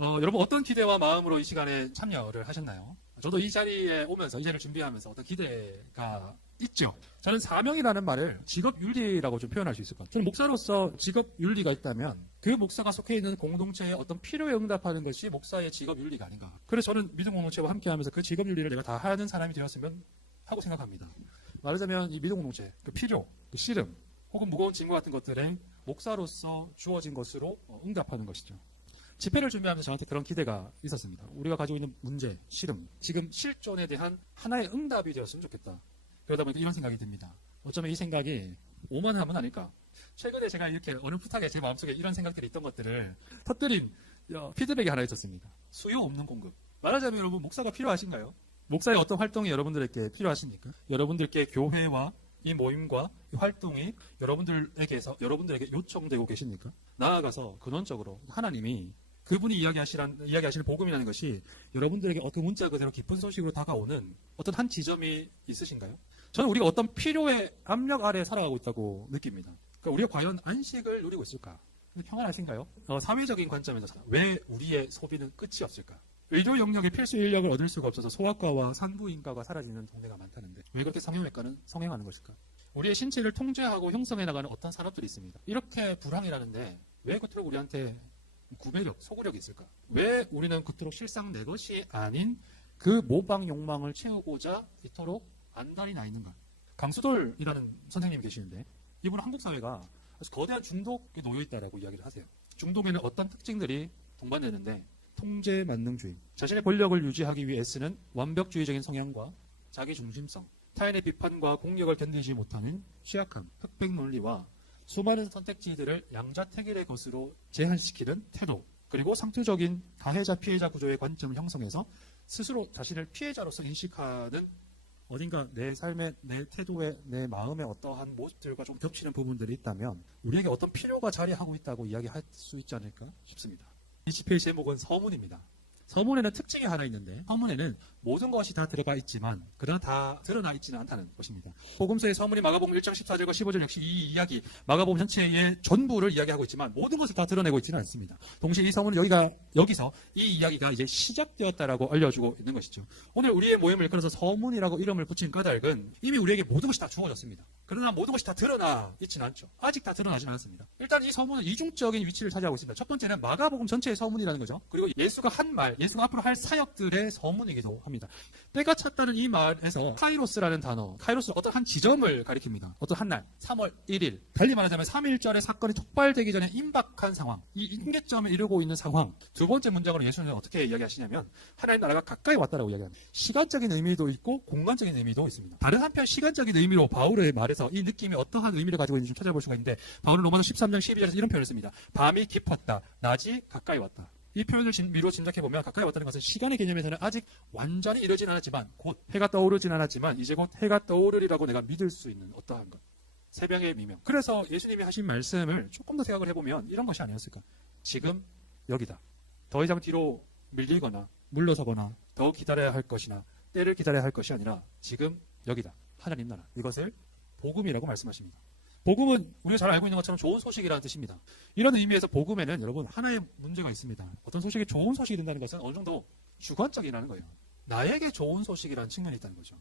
여러분 어떤 기대와 마음으로 이 시간에 참여를 하셨나요? 저도 이 자리에 오면서 이 자리를 준비하면서 어떤 기대가 있죠. 저는 사명이라는 말을 직업윤리라고 좀 표현할 수 있을 것 같아요. 저는 목사로서 직업윤리가 있다면 그 목사가 속해 있는 공동체의 어떤 필요에 응답하는 것이 목사의 직업윤리가 아닌가. 그래서 저는 믿음 공동체와 함께하면서 그 직업윤리를 내가 다 하는 사람이 되었으면 하고 생각합니다. 말하자면 이 믿음 공동체, 그 필요, 그 씨름, 혹은 무거운 짐과 같은 것들에 목사로서 주어진 것으로 응답하는 것이죠. 집회를 준비하면서 저한테 그런 기대가 있었습니다. 우리가 가지고 있는 문제, 씨름, 지금 실존에 대한 하나의 응답이 되었으면 좋겠다. 그러다 보니까 이런 생각이 듭니다. 어쩌면 이 생각이 오만함은 아닐까? 최근에 제가 이렇게 어렴풋하게 제 마음속에 이런 생각들이 있던 것들을 터뜨린 피드백이 하나 있었습니다. 수요 없는 공급. 말하자면 여러분 목사가 필요하신가요? 목사의 어떤 활동이 여러분들에게 필요하십니까? 여러분들께 교회와 이 모임과 이 활동이 여러분들에게 요청되고 계십니까? 나아가서 근원적으로 하나님이 그분이 이야기하시는 복음이라는 것이 여러분들에게 어떤 문자 그대로 기쁜 소식으로 다가오는 어떤 한 지점이 있으신가요? 저는 우리가 어떤 필요의 압력 아래 살아가고 있다고 느낍니다. 그러니까 우리가 과연 안식을 누리고 있을까? 평안하신가요? 사회적인 관점에서 왜 우리의 소비는 끝이 없을까? 의료 영역의 필수 인력을 얻을 수가 없어서 소아과와 산부인과가 사라지는 동네가 많다는데 왜 그렇게 성형외과는 성행하는 것일까? 우리의 신체를 통제하고 형성해 나가는 어떤 산업들이 있습니다. 이렇게 불황이라는데 왜 그토록 우리한테 구매력, 소구력이 있을까? 왜 우리는 그토록 실상 내 것이 아닌 그 모방 욕망을 채우고자 이토록 안달이 나 있는가? 강수돌이라는 선생님이 계시는데 이분은 한국 사회가 아주 거대한 중독에 놓여 있다라고 이야기를 하세요. 중독에는 어떤 특징들이 동반되는데 통제 만능주의, 자신의 권력을 유지하기 위해 애쓰는 완벽주의적인 성향과 자기중심성, 타인의 비판과 공격을 견디지 못하는 취약함, 흑백 논리와 수많은 선택지들을 양자택일의 것으로 제한시키는 태도, 그리고 상투적인 가해자 피해자 구조의 관점을 형성해서 스스로 자신을 피해자로서 인식하는 어딘가 내 삶의, 내 태도에, 내 마음의 어떠한 모습들과 좀 겹치는 부분들이 있다면 우리에게 어떤 필요가 자리하고 있다고 이야기할 수 있지 않을까 싶습니다. 이 집회의 제목은 서문입니다. 서문에는 특징이 하나 있는데 서문에는 모든 것이 다 들어가 있지만 그러나 다 드러나 있지는 않다는 것입니다. 복음서의 서문이 마가복음 1장 14절과 15절 역시 이 이야기 마가복음 전체의 전부를 이야기하고 있지만 모든 것을 다 드러내고 있지는 않습니다. 동시에 이 서문은 여기서 이 이야기가 이제 시작되었다라고 알려주고 있는 것이죠. 오늘 우리의 모임을 이끌어서 서문이라고 이름을 붙인 까닭은 이미 우리에게 모든 것이 다 주어졌습니다. 그러나 모든 것이 다 드러나 있지는 않죠. 아직 다 드러나지는 않습니다. 일단 이 서문은 이중적인 위치를 차지하고 있습니다. 첫 번째는 마가복음 전체의 서문이라는 거죠. 그리고 예수가 한 말, 예수가 앞으로 할 사역들의 서문이기도 합니다. 때가 찼다는 이 말에서 카이로스라는 단어, 카이로스는 어떤 한 지점을 가리킵니다. 어떤 한 날, 3월 1일. 달리 말하자면 3.1절의 사건이 촉발되기 전에 임박한 상황, 이 임계점에 이르고 있는 상황. 두 번째 문장으로 예수는 어떻게 이야기하시냐면 하나님 나라가 가까이 왔다라고 이야기합니다. 시간적인 의미도 있고 공간적인 의미도 있습니다. 다른 한편 시간적인 의미로 바울의 말에서 이 느낌이 어떠한 의미를 가지고 있는지 좀 찾아볼 수가 있는데 바울은 로마서 13장 12절에서 이런 표현을 씁니다. 밤이 깊었다. 낮이 가까이 왔다. 이 표현을 미루어 짐작해보면 가까이 왔다는 것은 시간의 개념에서는 아직 완전히 이르진 않았지만 곧 해가 떠오르진 않았지만 이제 곧 해가 떠오르리라고 내가 믿을 수 있는 어떠한 것. 새벽의 미명. 그래서 예수님이 하신 말씀을 조금 더 생각을 해보면 이런 것이 아니었을까. 지금 여기다. 더 이상 뒤로 밀리거나 물러서거나 더 기다려야 할 것이나 때를 기다려야 할 것이 아니라 지금 여기다. 하나님 나라. 이것을 복음이라고 말씀하십니다. 복음은 우리가 잘 알고 있는 것처럼 좋은 소식이라는 뜻입니다. 이런 의미에서 복음에는 여러분 하나의 문제가 있습니다. 어떤 소식이 좋은 소식이 된다는 것은 어느 정도 주관적이라는 거예요. 나에게 좋은 소식이라는 측면이 있다는 거죠.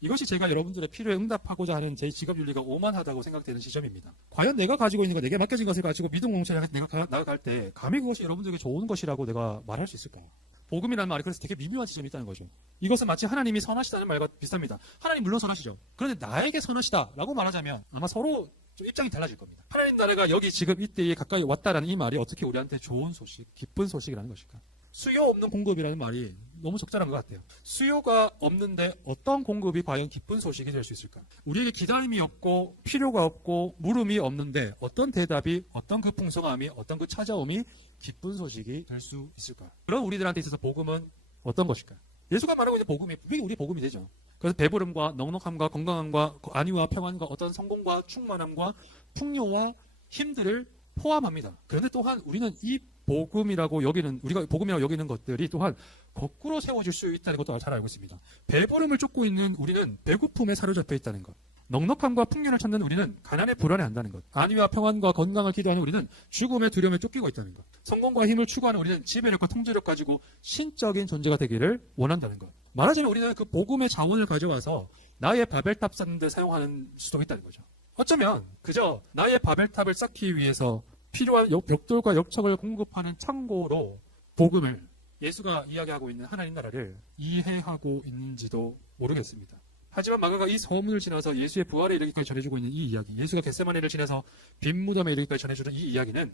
이것이 제가 여러분들의 필요에 응답하고자 하는 제 직업윤리가 오만하다고 생각되는 지점입니다. 과연 내가 가지고 있는 것, 내게 맡겨진 것을 가지고 믿음 공동체에 내가 나아갈 때 감히 그것이 여러분들에게 좋은 것이라고 내가 말할 수 있을까요? 복음이라는 말이 그래서 되게 미묘한 지점이 있다는 거죠. 이것은 마치 하나님이 선하시다는 말과 비슷합니다. 하나님 물론 선하시죠. 그런데 나에게 선하시다라고 말하자면 아마 서로 좀 입장이 달라질 겁니다. 하나님 나라가 여기 지금 이때에 가까이 왔다라는 이 말이 어떻게 우리한테 좋은 소식, 기쁜 소식이라는 것일까? 수요 없는 공급이라는 말이 너무 적절한 것 같아요. 수요가 없는데 어떤 공급이 과연 기쁜 소식이 될 수 있을까? 우리에게 기다림이 없고 필요가 없고 물음이 없는데 어떤 대답이, 어떤 그 풍성함이, 어떤 그 찾아옴이 기쁜 소식이 될 수 있을까? 그런 우리들한테 있어서 복음은 어떤 것일까? 예수가 말하고 있는 복음이 분명히 우리 복음이 되죠. 그래서 배부름과 넉넉함과 건강함과 안위와 평안과 어떤 성공과 충만함과 풍요와 힘들을 포함합니다. 그런데 또한 우리는 이 복음이라고 여기는, 우리가 복음이라고 여기는 것들이 또한 거꾸로 세워질 수 있다는 것도 잘 알고 있습니다. 배부름을 쫓고 있는 우리는 배고픔에 사로잡혀 있다는 것. 넉넉함과 풍년을 찾는 우리는 가난에 불안해한다는 것. 안위와 평안과 건강을 기도하는 우리는 죽음의 두려움에 쫓기고 있다는 것. 성공과 힘을 추구하는 우리는 지배력과 통제력 가지고 신적인 존재가 되기를 원한다는 것. 말하자면 우리는 그 복음의 자원을 가져와서 나의 바벨탑 쌓는 데 사용하는 수도 있다는 거죠. 어쩌면 그저 나의 바벨탑을 쌓기 위해서 필요한 벽돌과 역청을 공급하는 창고로 복음을, 예수가 이야기하고 있는 하나님 나라를 이해하고 있는지도 모르겠습니다. 하지만 마가가 이 서문을 지나서 예수의 부활에 이르기까지 전해주고 있는 이 이야기, 예수가 겟세마네를 지나서 빈 무덤에 이르기까지 전해주는 이 이야기는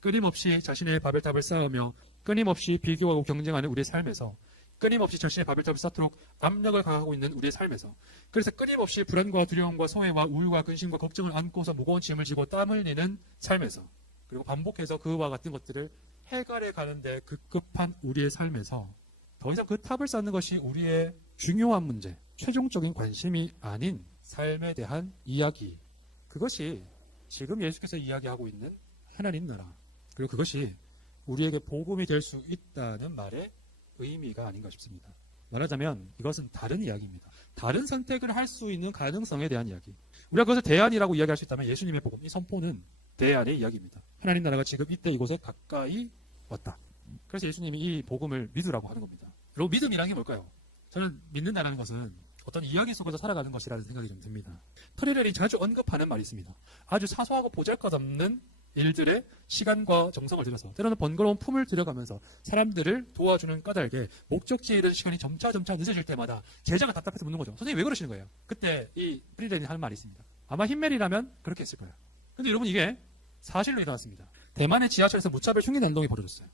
끊임없이 자신의 바벨탑을 쌓으며 끊임없이 비교하고 경쟁하는 우리의 삶에서, 끊임없이 자신의 바벨탑을 쌓도록 압력을 가하고 있는 우리의 삶에서, 그래서 끊임없이 불안과 두려움과 소외와 우울과 근심과 걱정을 안고서 무거운 짐을 지고 땀을 내는 삶에서, 그리고 반복해서 그와 같은 것들을 해결해 가는데 급급한 우리의 삶에서 더 이상 그 탑을 쌓는 것이 우리의 중요한 문제, 최종적인 관심이 아닌 삶에 대한 이야기, 그것이 지금 예수께서 이야기하고 있는 하나님 나라, 그리고 그것이 우리에게 복음이 될 수 있다는 말의 의미가 아닌가 싶습니다. 말하자면 이것은 다른 이야기입니다. 다른 선택을 할 수 있는 가능성에 대한 이야기. 우리가 그것을 대안이라고 이야기할 수 있다면 예수님의 복음, 이 선포는 대안의 이야기입니다. 하나님 나라가 지금 이때 이곳에 가까이 왔다. 그래서 예수님이 이 복음을 믿으라고 하는 겁니다. 그리고 믿음이라는 게 뭘까요? 저는 믿는다는 것은 어떤 이야기 속에서 살아가는 것이라는 생각이 좀 듭니다. 터리럴이 자주 언급하는 말이 있습니다. 아주 사소하고 보잘것없는 일들에 시간과 정성을 들여서, 때로는 번거로운 품을 들여가면서 사람들을 도와주는 까닭에 목적지에 이르는 시간이 점차 늦어질 때마다 제자가 답답해서 묻는 거죠. 선생님 왜 그러시는 거예요? 그때 이 프리덴이 하는 말이 있습니다. 아마 힘멜이라면 그렇게 했을 거예요. 근데 여러분, 이게 사실로 일어났습니다. 대만의 지하철에서 무차별 흉기 난동이 벌어졌어요.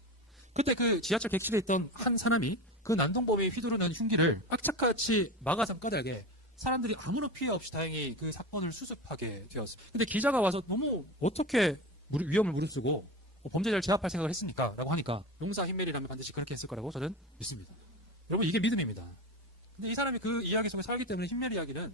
그때 그 지하철 객실에 있던 한 사람이 그 난동범이 휘두르는 흉기를 악착같이 막아선 까닭에 사람들이 아무런 피해 없이 다행히 그 사건을 수습하게 되었어요. 근데 기자가 와서 너무 어떻게 위험을 무릅쓰고 범죄자를 제압할 생각을 했습니까? 라고 하니까 용사 힘멜이라면 반드시 그렇게 했을 거라고 저는 믿습니다. 여러분, 이게 믿음입니다. 근데 이 사람이 그 이야기 속에 살기 때문에 힘멜 이야기는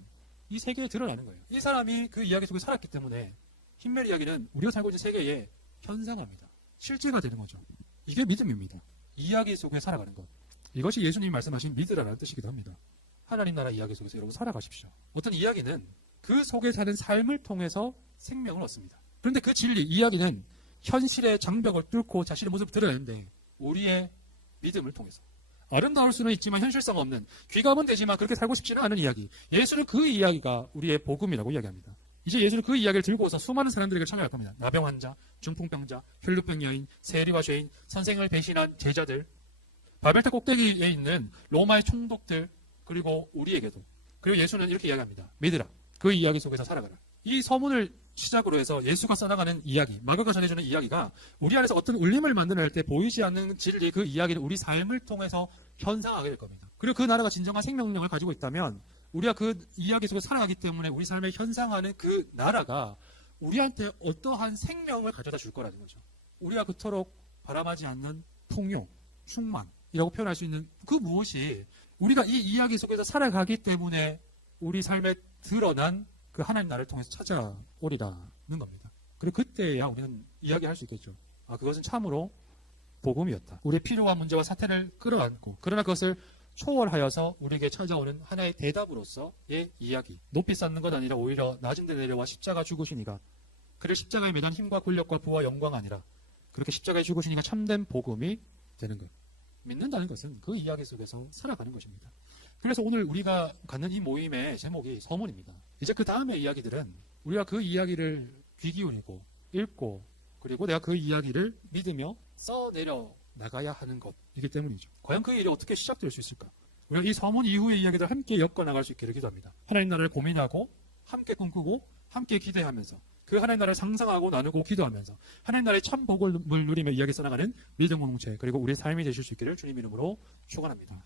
이 세계에 드러나는 거예요. 이 사람이 그 이야기 속에 살았기 때문에 힘멜 이야기는 우리가 살고 있는 세계에 현상합니다. 실제가 되는 거죠. 이게 믿음입니다. 이야기 속에 살아가는 것. 이것이 예수님이 말씀하신 믿으라는 뜻이기도 합니다. 하나님 나라 이야기 속에서 여러분 살아가십시오. 어떤 이야기는 그 속에 사는 삶을 통해서 생명을 얻습니다. 그런데 그 진리, 이야기는 현실의 장벽을 뚫고 자신의 모습을 드러내는데 우리의 믿음을 통해서. 아름다울 수는 있지만 현실성 없는, 귀감은 되지만 그렇게 살고 싶지는 않은 이야기. 예수는 그 이야기가 우리의 복음이라고 이야기합니다. 이제 예수는 그 이야기를 들고서 수많은 사람들에게 찾아갈 겁니다. 나병 환자, 중풍병자, 혈루병 여인, 세리와 죄인, 선생을 배신한 제자들, 바벨탑 꼭대기에 있는 로마의 총독들, 그리고 우리에게도. 그리고 예수는 이렇게 이야기합니다. 믿으라. 그 이야기 속에서 살아가라. 이 서문을 시작으로 해서 예수가 써나가는 이야기, 마가가 전해주는 이야기가 우리 안에서 어떤 울림을 만들어낼 때 보이지 않는 진리, 그 이야기를 우리 삶을 통해서 현상하게 될 겁니다. 그리고 그 나라가 진정한 생명력을 가지고 있다면 우리가 그 이야기 속에 살아가기 때문에 우리 삶에 현상하는 그 나라가 우리한테 어떠한 생명을 가져다 줄 거라는 거죠. 우리가 그토록 바람하지 않는 풍요, 충만이라고 표현할 수 있는 그 무엇이 우리가 이 이야기 속에서 살아가기 때문에 우리 삶에 드러난 그 하나님 나라를 통해서 찾아오리라는 겁니다. 그리고 그때야 우리는 이야기할 수 있겠죠. 아, 그것은 참으로 복음이었다. 우리의 필요한 문제와 사태를 끌어안고, 그러나 그것을 초월하여서 우리에게 찾아오는 하나의 대답으로서의 이야기. 높이 쌓는 것 아니라 오히려 낮은 데 내려와 십자가 죽으시니가, 그를 십자가에 매단 힘과 권력과 부와 영광 아니라 그렇게 십자가에 죽으시니가 참된 복음이 되는 것. 믿는다는 것은 그 이야기 속에서 살아가는 것입니다. 그래서 오늘 우리가 갖는 이 모임의 제목이 서문입니다. 이제 그 다음의 이야기들은 우리가 그 이야기를 귀 기울이고 읽고, 그리고 내가 그 이야기를 믿으며 써내려 나가야 하는 것이기 때문이죠. 과연 그 일이 어떻게 시작될 수 있을까? 우리가 이 서문 이후의 이야기들 함께 엮어나갈 수 있기를 기도합니다. 하나님 나라를 고민하고 함께 꿈꾸고 함께 기대하면서 그 하나님 나라를 상상하고 나누고 기도하면서 하나님 나라의 참 복을 누리며 이야기 써나가는 믿음 공동체, 그리고 우리의 삶이 되실 수 있기를 주님 이름으로 축원합니다.